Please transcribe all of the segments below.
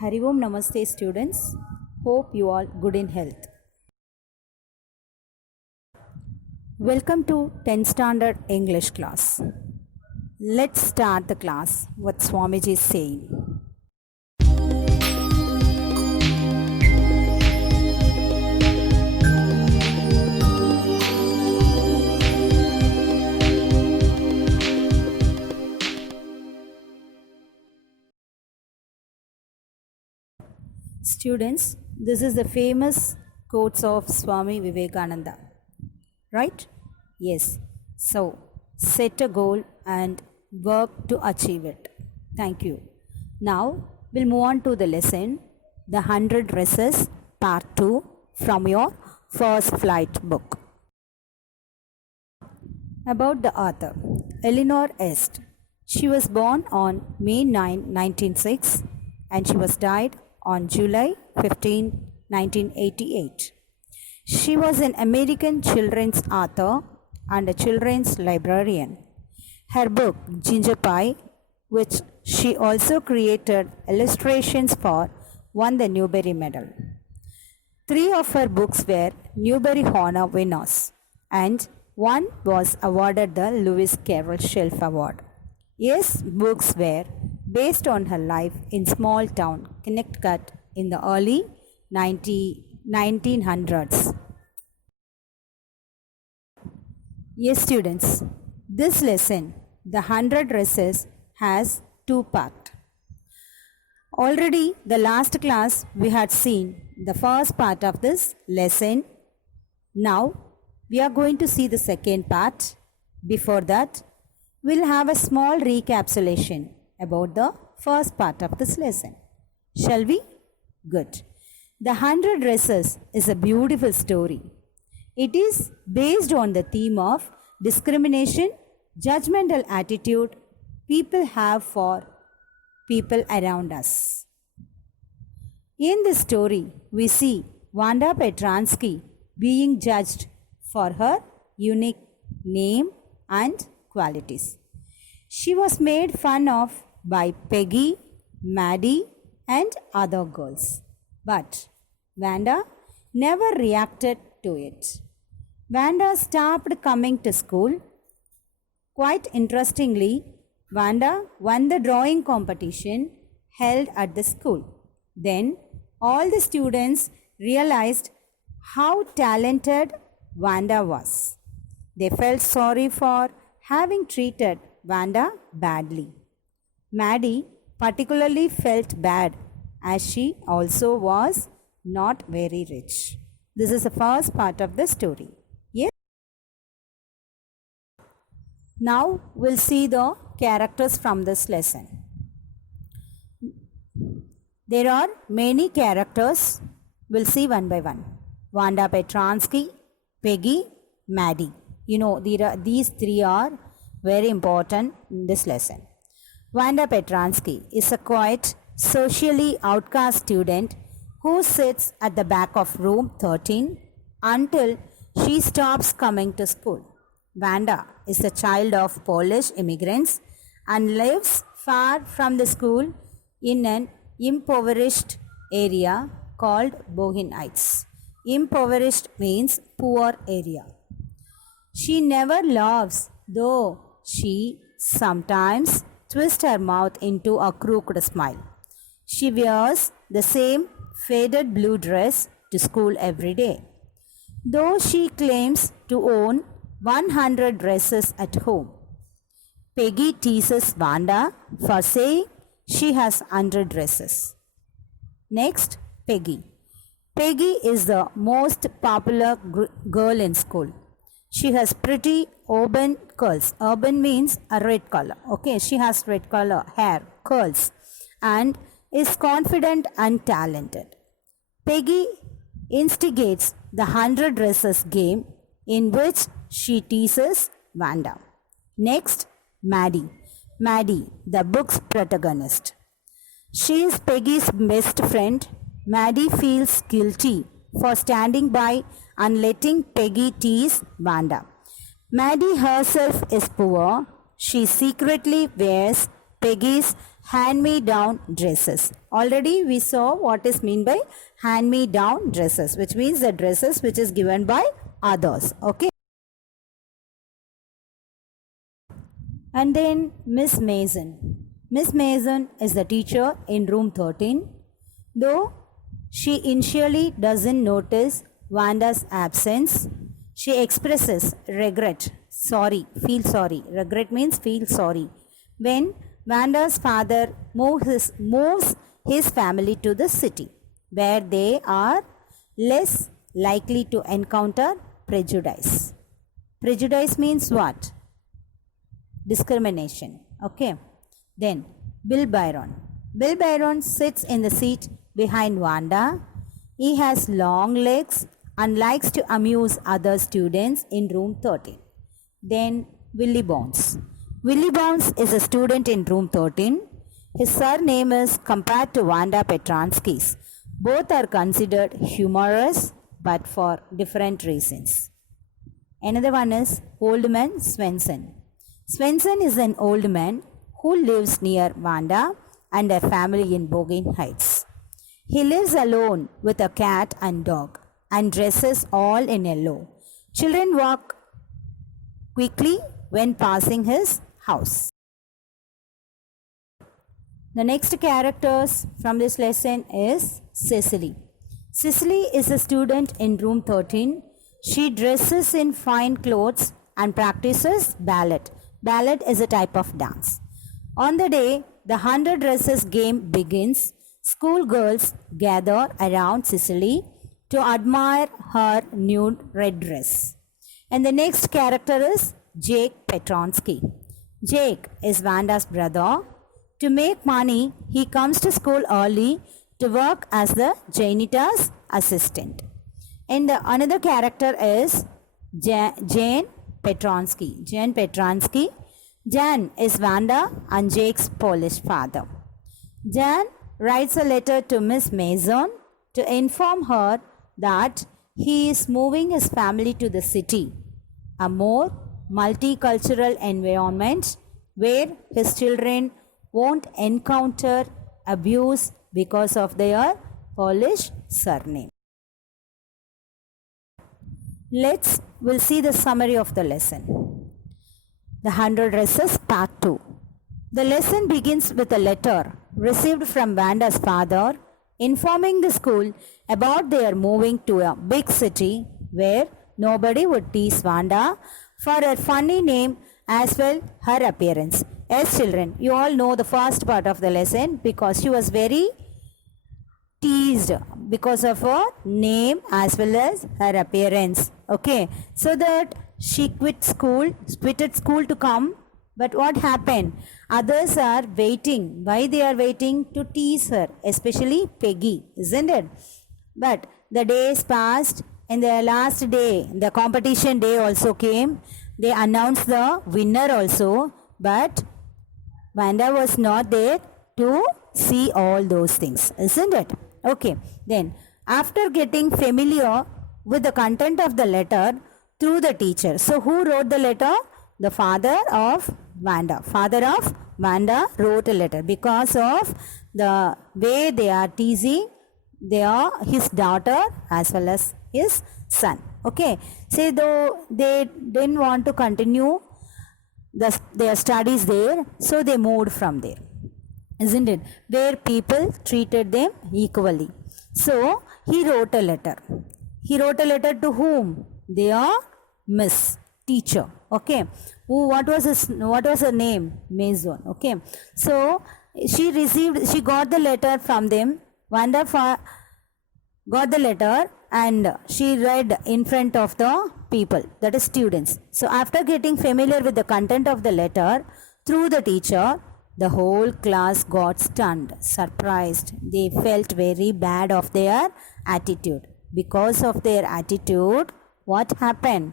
Hari Om Namaste students. Hope you all good in health. Welcome to 10th standard English class. Let's start the class what Swamiji is saying. Students, this is the famous quotes of Swami Vivekananda. Right? Yes. So, set a goal and work to achieve it. Thank you. Now, we'll move on to the lesson, The 100 Races, Part 2 from your First Flight book. About the author, Eleanor Est. She was born on May 9, 1906 and she was died on July 15, 1988. She was an American children's author and a children's librarian. Her book, Ginger Pie, which she also created illustrations for, won the Newbery Medal. 3 of her books were Newbery Honor winners, and one was awarded the Lewis Carroll Shelf Award. Yes, books were based on her life in small town Connecticut in the early 1900s. Yes, students, this lesson, The 100 Races, has 2 parts. Already, the last class we had seen the first part of this lesson. Now, we are going to see the second part. Before that, we'll have a small recapitulation about the first part of this lesson. Shall we? Good. The 100 Races is a beautiful story. It is based on the theme of discrimination, judgmental attitude people have for people around us. In this story, we see Wanda Petransky being judged for her unique name and qualities. She was made fun of by Peggy, Maddie, and other girls. But Wanda never reacted to it. Wanda stopped coming to school. Quite interestingly, Wanda won the drawing competition held at the school. Then all the students realized how talented Wanda was. They felt sorry for having treated Wanda badly. Maddie particularly felt bad as she also was not very rich. This is the first part of the story. Yes. Now we'll see the characters from this lesson. There are many characters. We'll see one by one. Wanda Petransky, Peggy, Maddie. You know, these 3 are very important in this lesson. Wanda Petransky is a quiet, socially outcast student who sits at the back of room 13 until she stops coming to school. Wanda is a child of Polish immigrants and lives far from the school in an impoverished area called Bohin Heights. Impoverished means poor area. She never laughs, though she sometimes twists her mouth into a crooked smile. She wears the same faded blue dress to school every day. Though she claims to own 100 dresses at home, Peggy teases Wanda for saying she has 100 dresses. Next, Peggy. Peggy is the most popular girl in school. She has pretty auburn curls. Auburn means a red color. Okay, she has red color hair, curls, and is confident and talented. Peggy instigates the 100 dresses game in which she teases Wanda. Next, Maddie. Maddie, the book's protagonist. She is Peggy's best friend. Maddie feels guilty for standing by and letting Peggy tease Wanda. Maddie herself is poor. She secretly wears Peggy's hand-me-down dresses. Already we saw what is meant by hand-me-down dresses, which means the dresses which is given by others. Okay. And then Miss Mason. Miss Mason is the teacher in room 13. Though she initially doesn't notice Vanda's absence, she expresses regret, feel sorry. Regret means feel sorry. When Vanda's father moves his family to the city, where they are less likely to encounter prejudice. Prejudice means what? Discrimination. Okay. Then Bill Byron. Bill Byron sits in the seat behind Vanda. He has long legs and likes to amuse other students in room 13. Then Willie Bounce. Willie Bounce is a student in room 13. His surname is compared to Vanda Petransky's. Both are considered humorous but for different reasons. Another one is Old Man Swenson. Swenson is an old man who lives near Vanda and a family in Bogaine Heights. He lives alone with a cat and dog and dresses all in yellow. Children walk quickly when passing his house. The next characters from this lesson is Cecily. Cecily is a student in room 13. She dresses in fine clothes and practices ballet. Ballet is a type of dance. On the day the 100 dresses game begins, schoolgirls gather around Cecily to admire her nude red dress. And the next character is Jake Petronsky. Jake is Vanda's brother. To make money, he comes to school early to work as the janitor's assistant. And another character is Jane Petronsky. Jane Petronsky. Jan is Vanda and Jake's Polish father. Jan writes a letter to Miss Mason to inform her that he is moving his family to the city, a more multicultural environment where his children won't encounter abuse because of their Polish surname. We'll see the summary of the lesson. The 100 Dresses Part 2. The lesson begins with a letter received from Vanda's father informing the school about their moving to a big city where nobody would tease Vanda for her funny name as well her appearance. As children, you all know the first part of the lesson because she was very teased because of her name as well as her appearance. Okay, so that she quitted school to come. But what happened? Others are waiting. Why they are waiting? To tease her, especially Peggy, isn't it? But the days passed and the last day, the competition day also came. They announced the winner also, but Vanda was not there to see all those things, isn't it? Okay, then after getting familiar with the content of the letter through the teacher. So who wrote the letter? The father of Vanda. Father of Vanda wrote a letter because of the way they are teasing his daughter as well as his son. Okay, say though they didn't want to continue their studies there, so they moved from there, isn't it? Where people treated them equally. So he wrote a letter. He wrote a letter to whom? Their Miss teacher. Okay. What was her name? Mason. Okay. So she got the letter from them. Vanda got the letter and she read in front of the people, that is students. So after getting familiar with the content of the letter through the teacher, the whole class got stunned, surprised. They felt very bad of their attitude. Because of their attitude, what happened?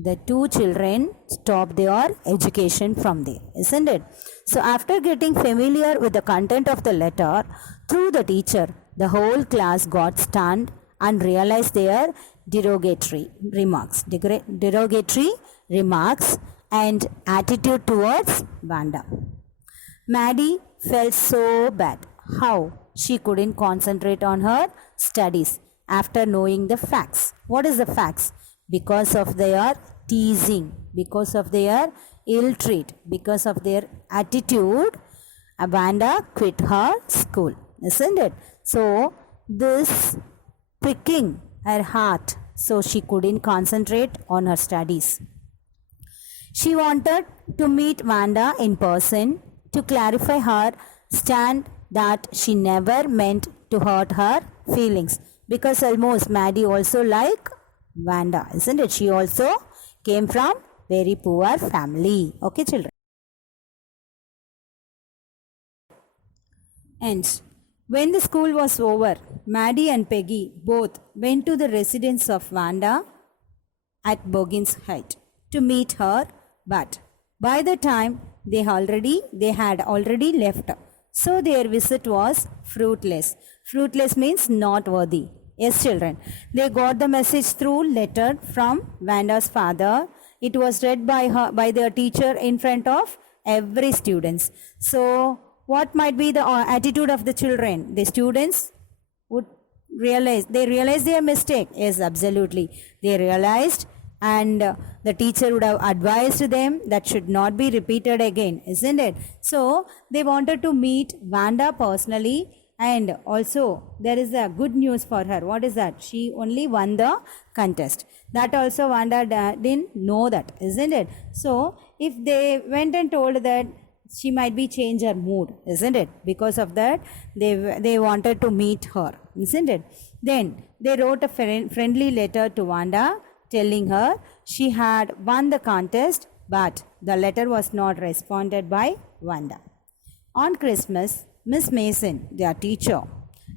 The two children stopped their education from there, isn't it? So after getting familiar with the content of the letter through the teacher, the whole class got stunned and realized their derogatory remarks and attitude towards Vanda. Maddie felt so bad. How? She couldn't concentrate on her studies after knowing the facts. What is the facts? Because of their teasing, because of their ill treat, because of their attitude, Amanda quit her school, isn't it? So, this pricking her heart, so she couldn't concentrate on her studies. She wanted to meet Wanda in person to clarify her stand that she never meant to hurt her feelings, because almost Maddie also like Wanda, isn't it? She also came from very poor family. Okay, children. And when the school was over, Maddie and Peggy both went to the residence of Wanda at Boggins Height to meet her, but by the time they had already left. So their visit was fruitless. Fruitless means not worthy. Yes, children. They got the message through letter from Wanda's father. It was read by their teacher in front of every students. So what might be the attitude of the children? The students would realize their mistake. Yes, absolutely. They realized, and the teacher would have advised them that should not be repeated again, isn't it? So they wanted to meet Wanda personally, and also there is a good news for her. What is that? She only won the contest. That also Wanda didn't know that, isn't it? So if they went and told that, she might be change her mood, isn't it? Because of that, they wanted to meet her, isn't it? Then they wrote a friendly letter to Wanda telling her she had won the contest, but the letter was not responded by Wanda. On Christmas, Miss Mason, their teacher,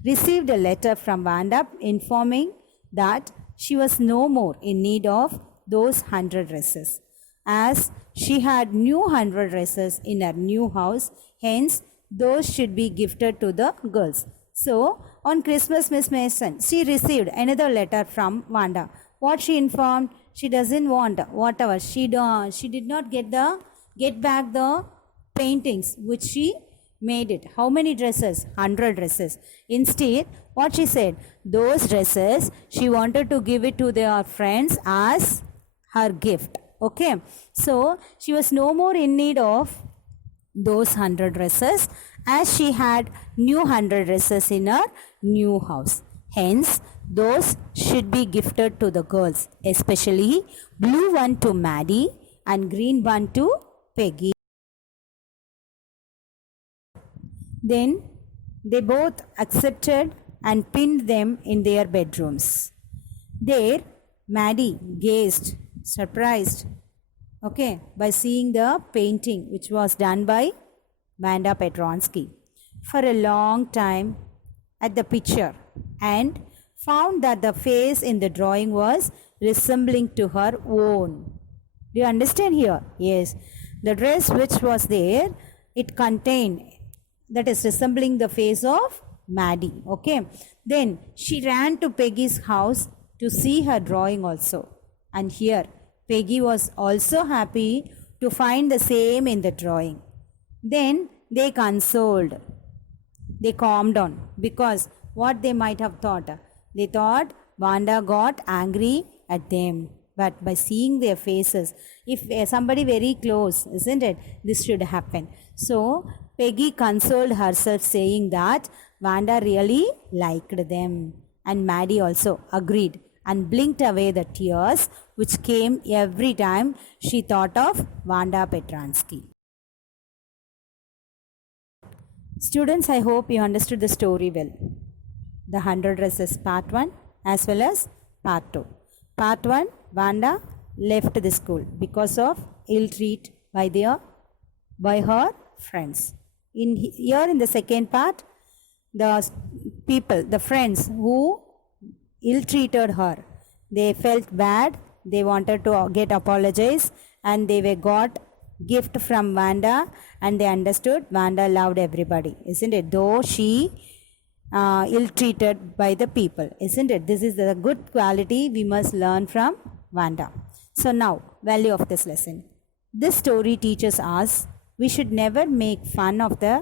received a letter from Wanda informing that she was no more in need of those 100 dresses, as she had new 100 dresses in her new house, hence those should be gifted to the girls. So on Christmas, Miss Mason, she received another letter from Wanda. What she informed, she doesn't want whatever. She did not get back the paintings which she made it. How many dresses? 100 dresses. Instead, what she said, those dresses, she wanted to give it to their friends as her gift. Okay. So, she was no more in need of those 100 dresses, as she had new 100 dresses in her new house. Hence, those should be gifted to the girls, especially blue one to Maddie and green one to Peggy. Then they both accepted and pinned them in their bedrooms. There, Maddie gazed, surprised, by seeing the painting which was done by Wanda Petronsky for a long time at the picture, and found that the face in the drawing was resembling to her own. Do you understand here? Yes. The dress which was there, it contained, that is resembling the face of Maddie. Okay. Then she ran to Peggy's house to see her drawing also. And here, Peggy was also happy to find the same in the drawing. Then they consoled. They calmed down, because what they might have thought, they thought Wanda got angry at them. But by seeing their faces, if somebody very close, isn't it, this should happen. So Peggy consoled herself, saying that Wanda really liked them. And Maddie also agreed and blinked away the tears which came every time she thought of Wanda Petransky. Students, I hope you understood the story well. The 100 dresses part 1 as well as part 2. Part 1, Wanda left the school because of ill treat by her friends. Here in the second part, the friends who ill treated her, they felt bad, they wanted to get apologize, and they got gift from Wanda, and they understood Wanda loved everybody, isn't it? Though she ill-treated by the people, isn't it? This is the good quality we must learn from Wanda. So now, value of this lesson. This story teaches us We should never make fun of the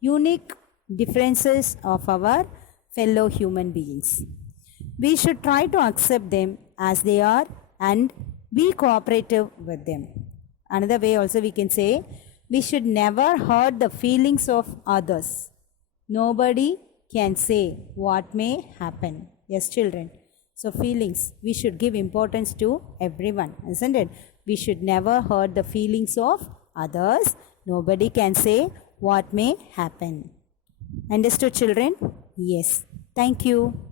unique differences of our fellow human beings. We should try to accept them as they are and be cooperative with them. Another way also we can say, we should never hurt the feelings of others. Nobody can say what may happen. Yes, children. So feelings, we should give importance to everyone, isn't it? We should never hurt the feelings of others. Nobody can say what may happen. Understood, children? Yes. Thank you.